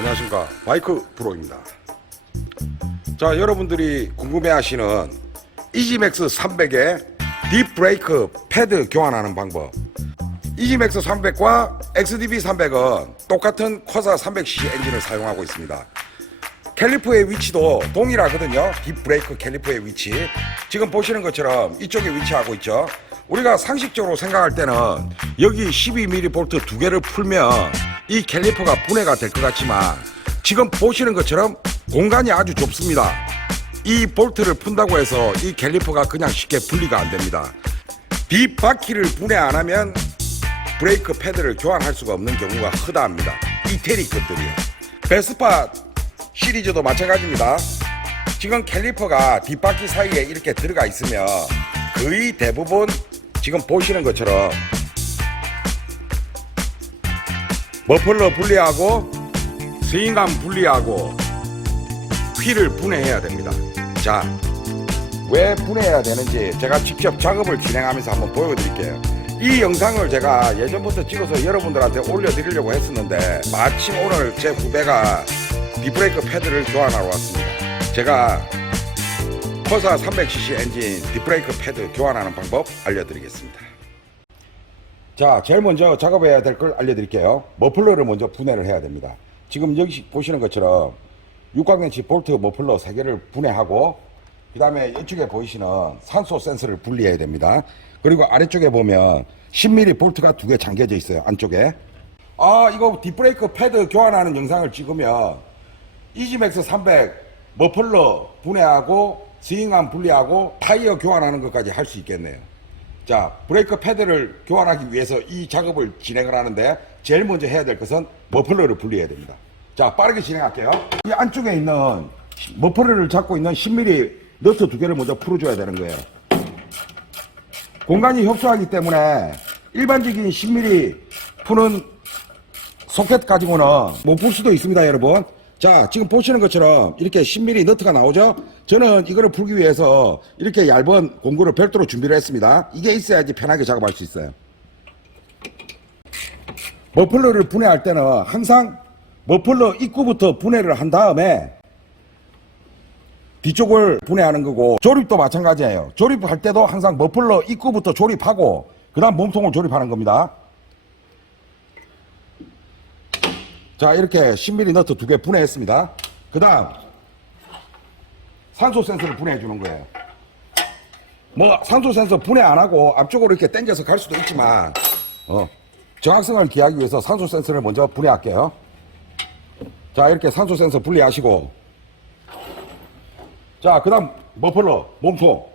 안녕하십니까, 바이크 프로입니다. 자, 여러분들이 궁금해하시는 이지맥스 300의 딥브레이크 패드 교환하는 방법. 이지맥스 300과 XDB 300은 똑같은 코사 300cc 엔진을 사용하고 있습니다. 캘리퍼의 위치도 동일하거든요. 딥브레이크 캘리퍼의 위치, 지금 보시는 것처럼 이쪽에 위치하고 있죠. 우리가 상식적으로 생각할 때는 여기 12mm 볼트 두 개를 풀면 이 캘리퍼가 분해가 될 것 같지만, 지금 보시는 것처럼 공간이 아주 좁습니다. 이 볼트를 푼다고 해서 이 캘리퍼가 그냥 쉽게 분리가 안 됩니다. 뒷바퀴를 분해 안 하면 브레이크 패드를 교환할 수가 없는 경우가 흔합니다. 이태리 것들이요. 베스파 시리즈도 마찬가지입니다. 지금 캘리퍼가 뒷바퀴 사이에 이렇게 들어가 있으면 거의 대부분 지금 보시는 것처럼 머플러 분리하고 스윙감 분리하고 휠을 분해해야 됩니다. 자, 왜 분해해야 되는지 제가 직접 작업을 진행하면서 한번 보여드릴게요. 이 영상을 제가 예전부터 찍어서 여러분들한테 올려드리려고 했었는데, 마침 오늘 제 후배가 딥브레이크 패드를 교환하러 왔습니다. 제가 코사 300cc 엔진 딥브레이크 패드 교환하는 방법 알려드리겠습니다. 자, 제일 먼저 작업해야 될 걸 알려드릴게요. 머플러를 먼저 분해를 해야 됩니다. 지금 여기 보시는 것처럼 육각렌치 볼트 머플러 3개를 분해하고, 그 다음에 이쪽에 보이시는 산소 센서를 분리해야 됩니다. 그리고 아래쪽에 보면 10mm 볼트가 2개 잠겨져 있어요, 안쪽에. 이거 딥브레이크 패드 교환하는 영상을 찍으면 이지맥스 300 머플러 분해하고 스윙암 분리하고 타이어 교환하는 것까지 할 수 있겠네요. 자, 브레이크 패드를 교환하기 위해서 이 작업을 진행을 하는데, 제일 먼저 해야 될 것은 머플러를 분리해야 됩니다. 자, 빠르게 진행할게요. 이 안쪽에 있는 머플러를 잡고 있는 10mm 너트 2개를 먼저 풀어줘야 되는 거예요. 공간이 협소하기 때문에 일반적인 10mm 푸는 소켓 가지고는 못 풀 수도 있습니다, 여러분. 자, 지금 보시는 것처럼 이렇게 10mm 너트가 나오죠? 저는 이거를 풀기 위해서 이렇게 얇은 공구를 별도로 준비를 했습니다. 이게 있어야지 편하게 작업할 수 있어요. 머플러를 분해할 때는 항상 머플러 입구부터 분해를 한 다음에 뒤쪽을 분해하는 거고, 조립도 마찬가지예요. 조립할 때도 항상 머플러 입구부터 조립하고 그 다음 몸통을 조립하는 겁니다. 자, 이렇게 10mm 너트 2개 분해했습니다. 그 다음 산소 센서를 분해해 주는 거예요. 산소 센서 분해 안 하고 앞쪽으로 이렇게 당겨서 갈 수도 있지만, 정확성을 기하기 위해서 산소 센서를 먼저 분해할게요. 자, 이렇게 산소 센서 분리하시고, 자, 그 다음 머플러 몸통.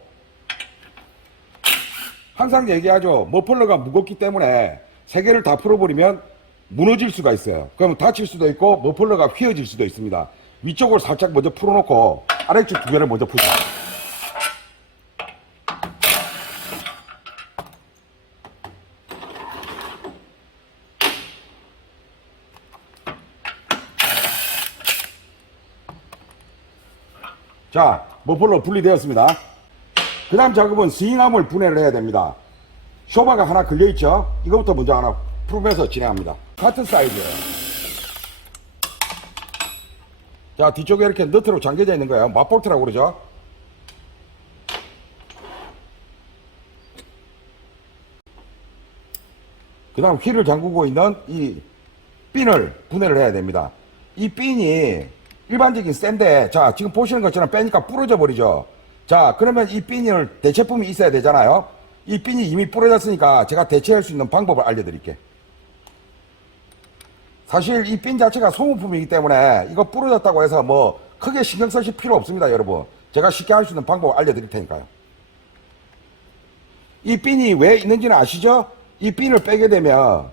항상 얘기하죠. 머플러가 무겁기 때문에 3개를 다 풀어버리면 무너질 수가 있어요. 그럼 다칠 수도 있고 머플러가 휘어질 수도 있습니다. 위쪽을 살짝 먼저 풀어놓고 아래쪽 2개를 먼저 푸죠. 자, 머플러 분리되었습니다. 그 다음 작업은 스윙암을 분해를 해야 됩니다. 쇼바가 하나 걸려있죠? 이거부터 먼저 하나 풀면서 진행합니다. 같은 사이즈예요. 자, 뒤쪽에 이렇게 너트로 잠겨져 있는 거예요. 맞볼트라고 그러죠? 그 다음 휠을 잠그고 있는 이 핀을 분해를 해야 됩니다. 이 핀이 일반적인 샌데, 자, 지금 보시는 것처럼 빼니까 부러져 버리죠. 자, 그러면 이 핀을 대체품이 있어야 되잖아요. 이 핀이 이미 부러졌으니까 제가 대체할 수 있는 방법을 알려드릴게요. 사실 이 핀 자체가 소모품이기 때문에 이거 부러졌다고 해서 뭐 크게 신경 쓰실 필요 없습니다, 여러분. 제가 쉽게 할 수 있는 방법을 알려드릴 테니까요. 이 핀이 왜 있는지는 아시죠? 이 핀을 빼게 되면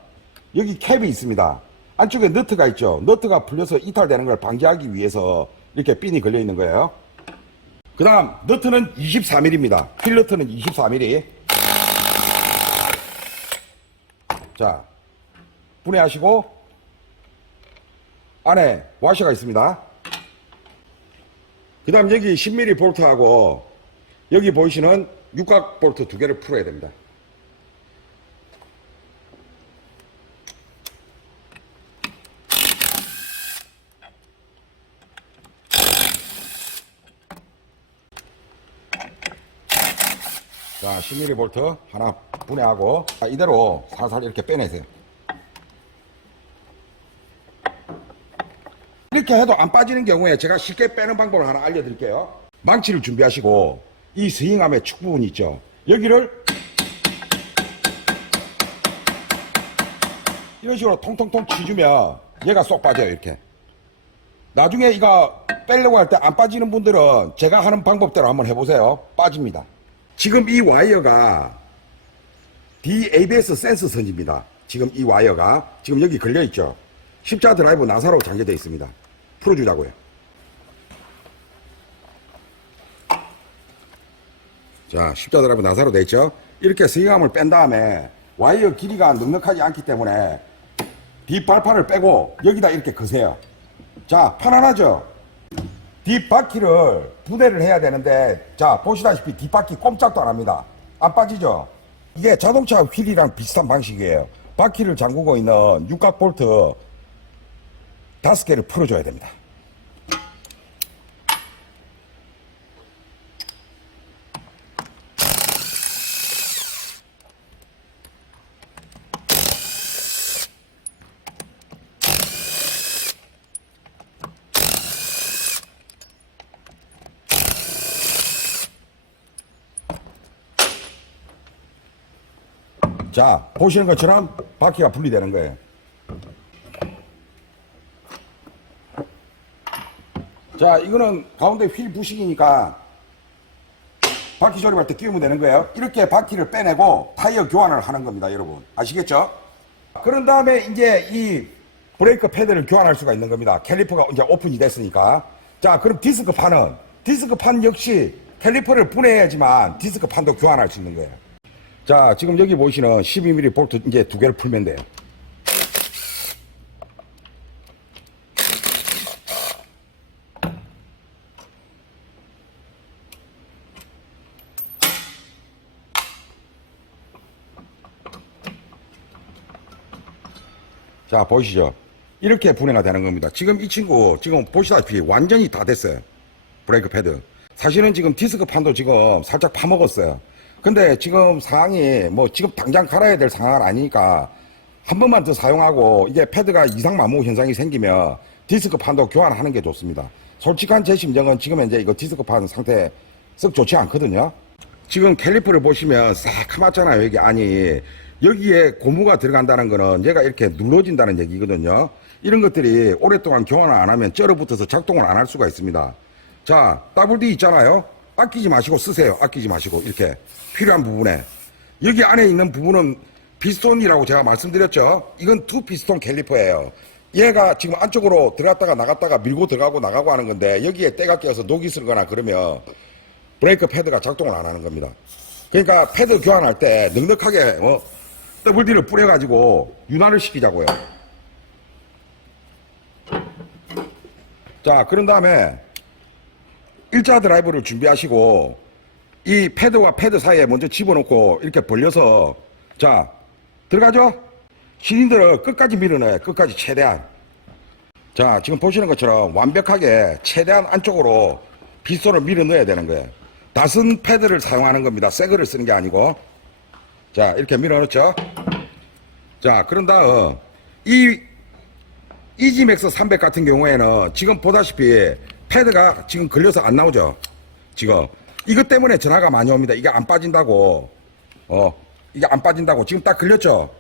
여기 캡이 있습니다. 안쪽에 너트가 있죠. 너트가 풀려서 이탈되는 걸 방지하기 위해서 이렇게 핀이 걸려 있는 거예요. 그 다음 너트는 24mm입니다. 휠 너트는 24mm. 자, 분해하시고 안에 와셔가 있습니다. 그 다음 여기 10mm 볼트하고 여기 보이시는 육각 볼트 2개를 풀어야 됩니다. 자, 10mm 하나 분해하고, 자, 이대로 살살 이렇게 빼내세요. 이렇게 해도 안 빠지는 경우에 제가 쉽게 빼는 방법을 하나 알려드릴게요. 망치를 준비하시고, 이 스윙암의 축 부분 있죠? 여기를 이런 식으로 통통통 치주면 얘가 쏙 빠져요, 이렇게. 나중에 이거 빼려고 할 때 안 빠지는 분들은 제가 하는 방법대로 한번 해보세요. 빠집니다. 지금 이 와이어가 DABS 센서 선입니다. 지금 이 와이어가 지금 여기 걸려있죠. 십자 드라이브 나사로 장제되어 있습니다. 풀어주자고요. 자, 십자 드라이브 나사로 되어 있죠. 이렇게 스윙암을 뺀 다음에 와이어 길이가 넉넉하지 않기 때문에 뒷발판을 빼고 여기다 이렇게 거세요. 자, 편안하죠? 뒷바퀴를 부대를 해야 되는데, 자, 보시다시피 뒷바퀴 꼼짝도 안 합니다. 안 빠지죠? 이게 자동차 휠이랑 비슷한 방식이에요. 바퀴를 잠그고 있는 육각 볼트 5개를 풀어줘야 됩니다. 자, 보시는 것처럼 바퀴가 분리되는 거예요. 자, 이거는 가운데 휠 부식이니까 바퀴 조립할 때 끼우면 되는 거예요. 이렇게 바퀴를 빼내고 타이어 교환을 하는 겁니다, 여러분. 아시겠죠? 그런 다음에 이제 이 브레이크 패드를 교환할 수가 있는 겁니다. 캘리퍼가 이제 오픈이 됐으니까. 자, 그럼 디스크판은, 디스크판 역시 캘리퍼를 분해해야지만 디스크판도 교환할 수 있는 거예요. 자, 지금 여기 보시는 12mm 볼트 이제 2개를 풀면 돼요. 자, 보이시죠? 이렇게 분해가 되는 겁니다. 지금 이 친구, 지금 보시다시피 완전히 다 됐어요. 브레이크 패드. 사실은 지금 디스크판도 지금 살짝 파먹었어요. 근데 지금 상황이 뭐 지금 당장 갈아야 될 상황은 아니니까 한 번만 더 사용하고 이게 패드가 이상 마모 현상이 생기면 디스크판도 교환하는 게 좋습니다. 솔직한 제 심정은 지금 현재 이거 디스크판 상태 썩 좋지 않거든요. 지금 캘리퍼를 보시면 새카맣잖아요. 여기 안이. 여기에 고무가 들어간다는 거는 얘가 이렇게 눌러진다는 얘기거든요. 이런 것들이 오랫동안 교환을 안 하면 쩔어붙어서 작동을 안 할 수가 있습니다. 자, WD 있잖아요. 아끼지 마시고 쓰세요. 아끼지 마시고 이렇게 필요한 부분에. 여기 안에 있는 부분은 피스톤이라고 제가 말씀드렸죠. 이건 투 피스톤 캘리퍼예요. 얘가 지금 안쪽으로 들어갔다가 나갔다가 밀고 들어가고 나가고 하는 건데 여기에 때가 끼어서 녹이 슬거나 그러면 브레이크 패드가 작동을 안 하는 겁니다. 그러니까 패드 교환할 때 넉넉하게 WD를 뿌려가지고 윤활을 시키자고요. 자, 그런 다음에 일자 드라이브를 준비하시고 이 패드와 패드 사이에 먼저 집어넣고 이렇게 벌려서 자, 들어가죠? 실린더를 끝까지 밀어넣어요. 끝까지 최대한. 자, 지금 보시는 것처럼 완벽하게 최대한 안쪽으로 빗소를 밀어넣어야 되는 거예요. 다 쓴 패드를 사용하는 겁니다. 새 거를 쓰는 게 아니고. 자, 이렇게 밀어넣죠. 자, 그런 다음 이 이지맥스 300 같은 경우에는 지금 보다시피 패드가 지금 걸려서 안 나오죠. 지금 이것 때문에 전화가 많이 옵니다. 이게 안 빠진다고. 이게 안 빠진다고. 지금 딱 걸렸죠.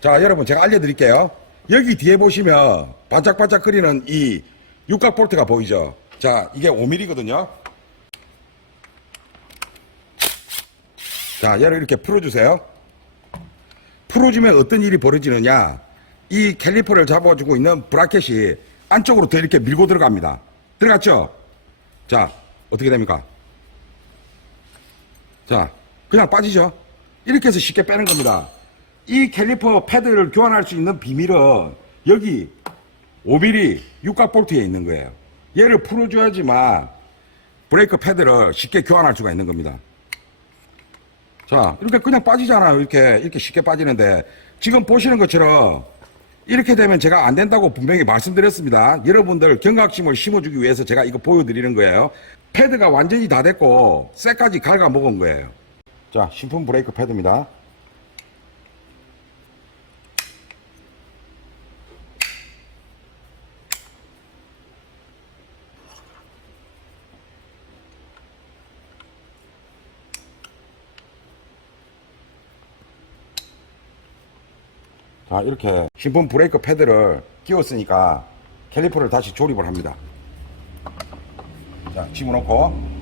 자, 여러분 제가 알려드릴게요. 여기 뒤에 보시면 반짝반짝거리는 이 육각 볼트가 보이죠. 자, 이게 5mm거든요. 자, 얘를 이렇게 풀어주세요. 풀어주면 어떤 일이 벌어지느냐. 이 캘리퍼를 잡아주고 있는 브라켓이 안쪽으로 더 이렇게 밀고 들어갑니다. 들어갔죠? 자, 어떻게 됩니까? 자, 그냥 빠지죠? 이렇게 해서 쉽게 빼는 겁니다. 이 캘리퍼 패드를 교환할 수 있는 비밀은 여기 5mm 육각 볼트에 있는 거예요. 얘를 풀어줘야지만 브레이크 패드를 쉽게 교환할 수가 있는 겁니다. 자, 이렇게 그냥 빠지잖아요. 이렇게 쉽게 빠지는데 지금 보시는 것처럼 이렇게 되면 제가 안 된다고 분명히 말씀드렸습니다. 여러분들 경각심을 심어주기 위해서 제가 이거 보여드리는 거예요. 패드가 완전히 다 됐고 쇠까지 갉아 먹은 거예요. 자, 신품 브레이크 패드입니다. 자, 이렇게 신품 브레이크 패드를 끼웠으니까 캘리퍼를 다시 조립을 합니다. 자, 집어넣고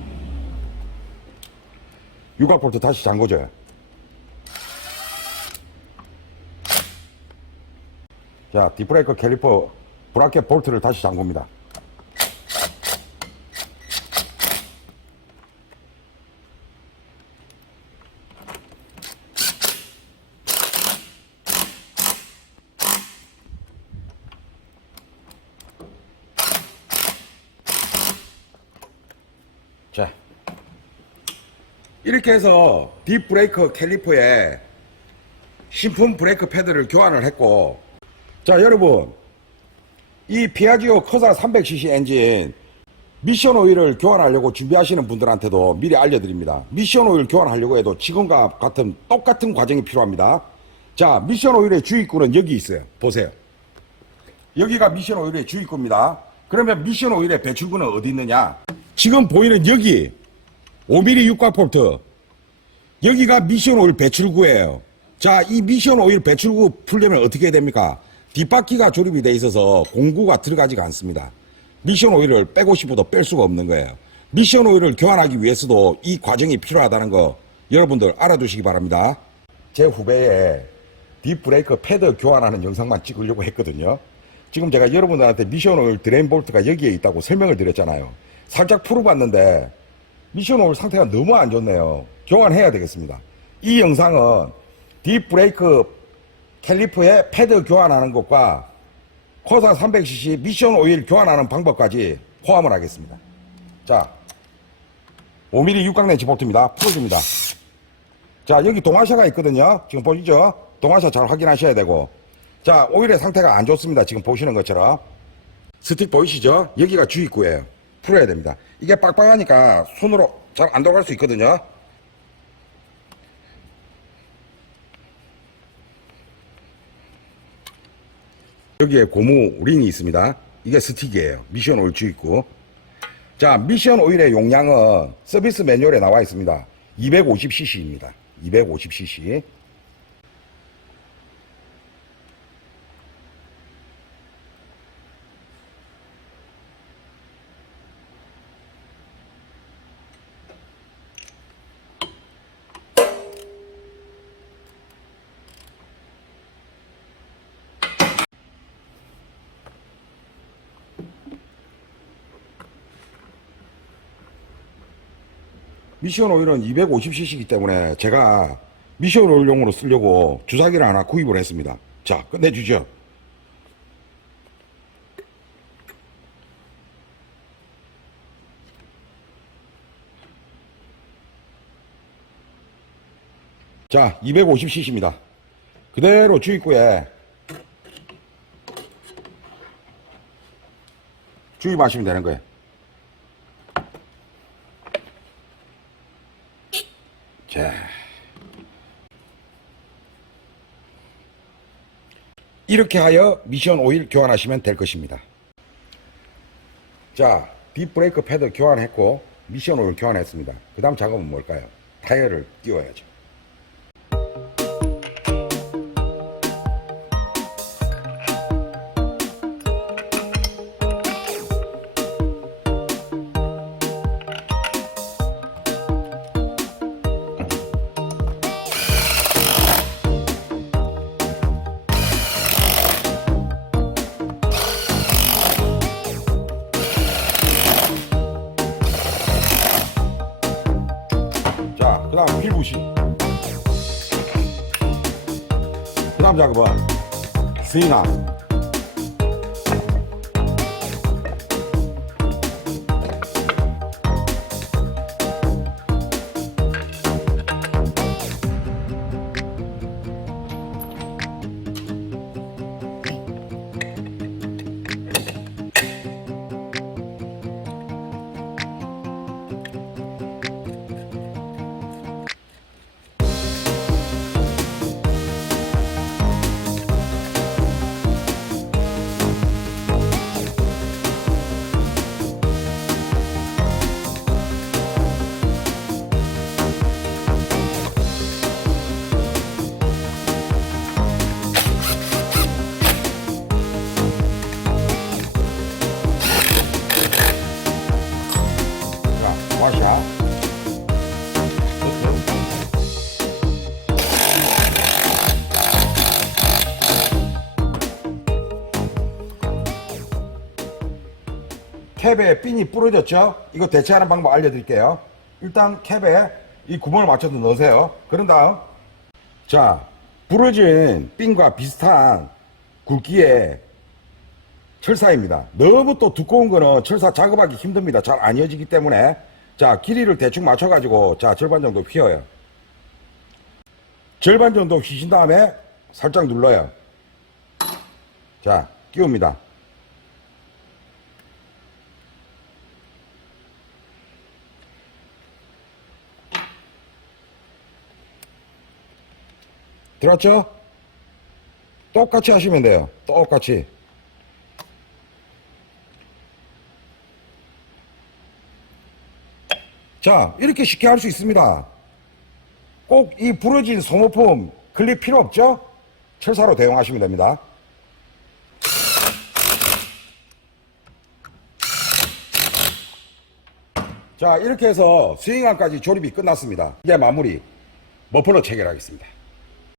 유각 볼트 다시 잠궈줘요. 자, 뒷브레이크 캘리퍼 브라켓 볼트를 다시 잠굽니다. 자, 이렇게 해서 뒷브레이크 캘리퍼에 신품 브레이크 패드를 교환을 했고, 자, 여러분, 이 피아지오 커사 300cc 엔진 미션 오일을 교환하려고 준비하시는 분들한테도 미리 알려드립니다. 미션 오일 교환하려고 해도 지금과 같은 똑같은 과정이 필요합니다. 자, 미션 오일의 주입구는 여기 있어요. 보세요. 여기가 미션 오일의 주입구입니다. 그러면 미션 오일의 배출구는 어디 있느냐? 지금 보이는 여기 5mm 육각 볼트, 여기가 미션 오일 배출구예요. 자, 이 미션 오일 배출구 풀려면 어떻게 해야 됩니까? 뒷바퀴가 조립이 돼 있어서 공구가 들어가지가 않습니다. 미션 오일을 빼고 싶어도 뺄 수가 없는 거예요. 미션 오일을 교환하기 위해서도 이 과정이 필요하다는 거 여러분들 알아두시기 바랍니다. 제 후배에 뒷브레이크 패드 교환하는 영상만 찍으려고 했거든요. 지금 제가 여러분들한테 미션 오일 드레인 볼트가 여기에 있다고 설명을 드렸잖아요. 살짝 풀어봤는데 미션 오일 상태가 너무 안 좋네요. 교환해야 되겠습니다. 이 영상은 뒷브레이크 캘리퍼에 패드 교환하는 것과 커사 300cc 미션 오일 교환하는 방법까지 포함을 하겠습니다. 자, 5mm 육각렌치 볼트입니다. 풀어줍니다. 자, 여기 동화샤가 있거든요. 지금 보이죠? 동화샤 잘 확인하셔야 되고. 자, 오일의 상태가 안 좋습니다. 지금 보시는 것처럼. 스틱 보이시죠? 여기가 주입구예요. 풀어야 됩니다. 이게 빡빡하니까 손으로 잘 안 들어갈 수 있거든요. 여기에 고무 링이 있습니다. 이게 스틱이에요. 미션 오일 주입구. 자, 미션 오일의 용량은 서비스 매뉴얼에 나와 있습니다. 250cc입니다. 250cc. 미션 오일은 250cc이기 때문에 제가 미션 오일용으로 쓰려고 주사기를 하나 구입을 했습니다. 자, 끝내주죠. 자, 250cc입니다. 그대로 주입구에 주입하시면 되는 거예요. 자, 이렇게 하여 미션 오일 교환하시면 될 것입니다. 자, 뒷브레이크 패드 교환했고 미션 오일 교환했습니다. 그 다음 작업은 뭘까요? 타이어를 띄워야죠. 그 다음 필부시. 그 다음 작업은 스윙암. 캡에 핀이 부러졌죠? 이거 대체하는 방법 알려드릴게요. 일단 캡에 이 구멍을 맞춰서 넣으세요. 그런 다음, 자, 부러진 핀과 비슷한 굵기의 철사입니다. 너무 또 두꺼운 거는 철사 작업하기 힘듭니다. 잘 안 이어지기 때문에. 자, 길이를 대충 맞춰가지고, 자, 절반 정도 휘어요. 절반 정도 휘신 다음에 살짝 눌러요. 자, 끼웁니다. 들었죠? 똑같이 하시면 돼요. 똑같이. 자, 이렇게 쉽게 할 수 있습니다. 꼭 이 부러진 소모품 클립 필요 없죠? 철사로 대용하시면 됩니다. 자, 이렇게 해서 스윙암까지 조립이 끝났습니다. 이제 마무리. 머플러 체결하겠습니다.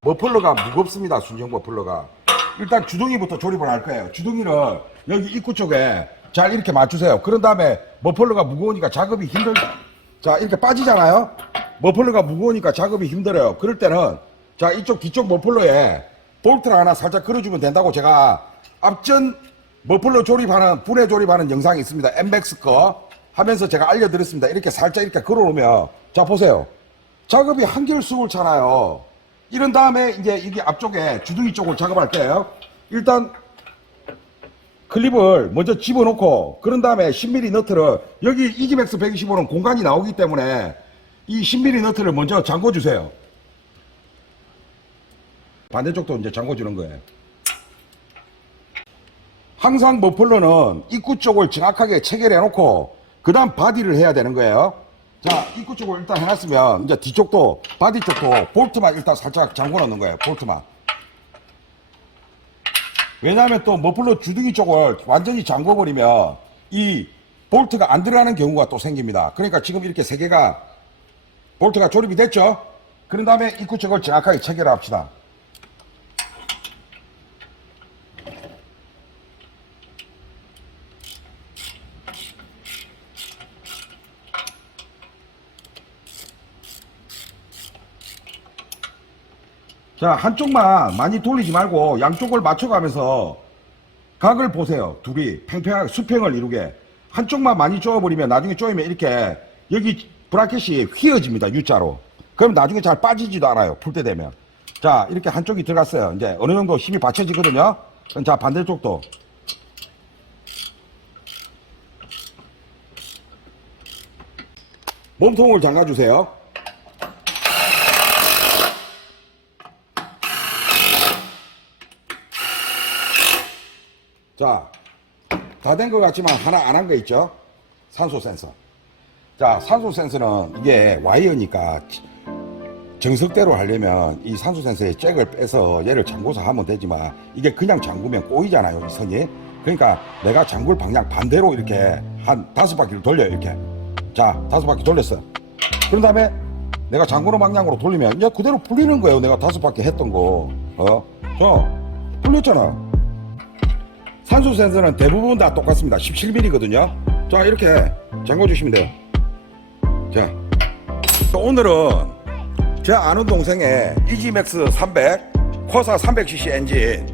머플러가 무겁습니다. 순정 머플러가. 일단 주둥이부터 조립을 할 거예요. 주둥이를 여기 입구 쪽에 잘 이렇게 맞추세요. 그런 다음에 머플러가 무거우니까 작업이 자, 이렇게 빠지잖아요. 머플러가 무거우니까 작업이 힘들어요. 그럴 때는 자, 이쪽 뒤쪽 머플러에 볼트를 하나 살짝 걸어주면 된다고 제가 앞전 머플러 조립하는 분해 조립하는 영상이 있습니다. 엠맥스 거 하면서 제가 알려드렸습니다. 이렇게 살짝 이렇게 걸어놓으면, 자, 보세요. 작업이 한결 수월찮아요. 이런 다음에 이제 이게 앞쪽에 주둥이 쪽을 작업할 거예요. 일단 클립을 먼저 집어넣고, 그런 다음에 10mm 너트를, 여기 이지맥스 125는 공간이 나오기 때문에 이 10mm 너트를 먼저 잠궈주세요. 반대쪽도 이제 잠궈주는 거예요. 항상 머플러는 입구 쪽을 정확하게 체결해 놓고 그 다음 바디를 해야 되는 거예요. 자, 입구 쪽을 일단 해놨으면 이제 뒤쪽도, 바디 쪽도 볼트만 일단 살짝 잠궈 놓는 거예요. 볼트만. 왜냐하면 또 머플러 주둥이 쪽을 완전히 잠궈버리면 이 볼트가 안 들어가는 경우가 또 생깁니다. 그러니까 지금 이렇게 세 개가 볼트가 조립이 됐죠? 그런 다음에 입구 쪽을 정확하게 체결합시다. 자, 한쪽만 많이 돌리지 말고 양쪽을 맞춰가면서 각을 보세요. 둘이 팽팽하게 수평을 이루게. 한쪽만 많이 쪼여버리면 나중에 쪼이면 이렇게 여기 브라켓이 휘어집니다. U자로. 그럼 나중에 잘 빠지지도 않아요. 풀 때 되면. 자, 이렇게 한쪽이 들어갔어요. 이제 어느 정도 힘이 받쳐지거든요. 자, 반대쪽도. 몸통을 잠가주세요. 자, 다 된 것 같지만 하나 안 한 거 있죠? 산소 센서. 자, 산소 센서는 이게 와이어니까 정석대로 하려면 이 산소 센서의 잭을 빼서 얘를 잠궈서 하면 되지만 이게 그냥 잠그면 꼬이잖아요, 이 선이. 그러니까 내가 잠글 방향 반대로 이렇게 한 5바퀴를 돌려요, 이렇게. 자, 5바퀴 돌렸어요. 그런 다음에 내가 잠그는 방향으로 돌리면 이제 그대로 풀리는 거예요. 내가 5바퀴 했던 거. 자, 풀렸잖아. 산소 센서는 대부분 다 똑같습니다. 17mm거든요. 자, 이렇게 잠궈주시면 돼요. 자, 오늘은 제 아는 동생의 이지맥스 300 코사 300cc 엔진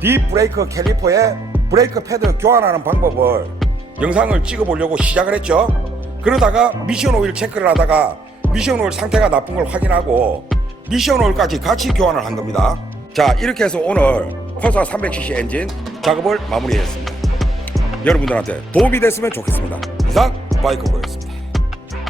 딥 브레이크 캘리퍼에 브레이크 패드 교환하는 방법을 영상을 찍어보려고 시작을 했죠. 그러다가 미션 오일 체크를 하다가 미션 오일 상태가 나쁜 걸 확인하고 미션 오일까지 같이 교환을 한 겁니다. 자, 이렇게 해서 오늘 코사 300cc 엔진 작업을 마무리했습니다. 여러분들한테 도움이 됐으면 좋겠습니다. 이상 바이크고였습니다.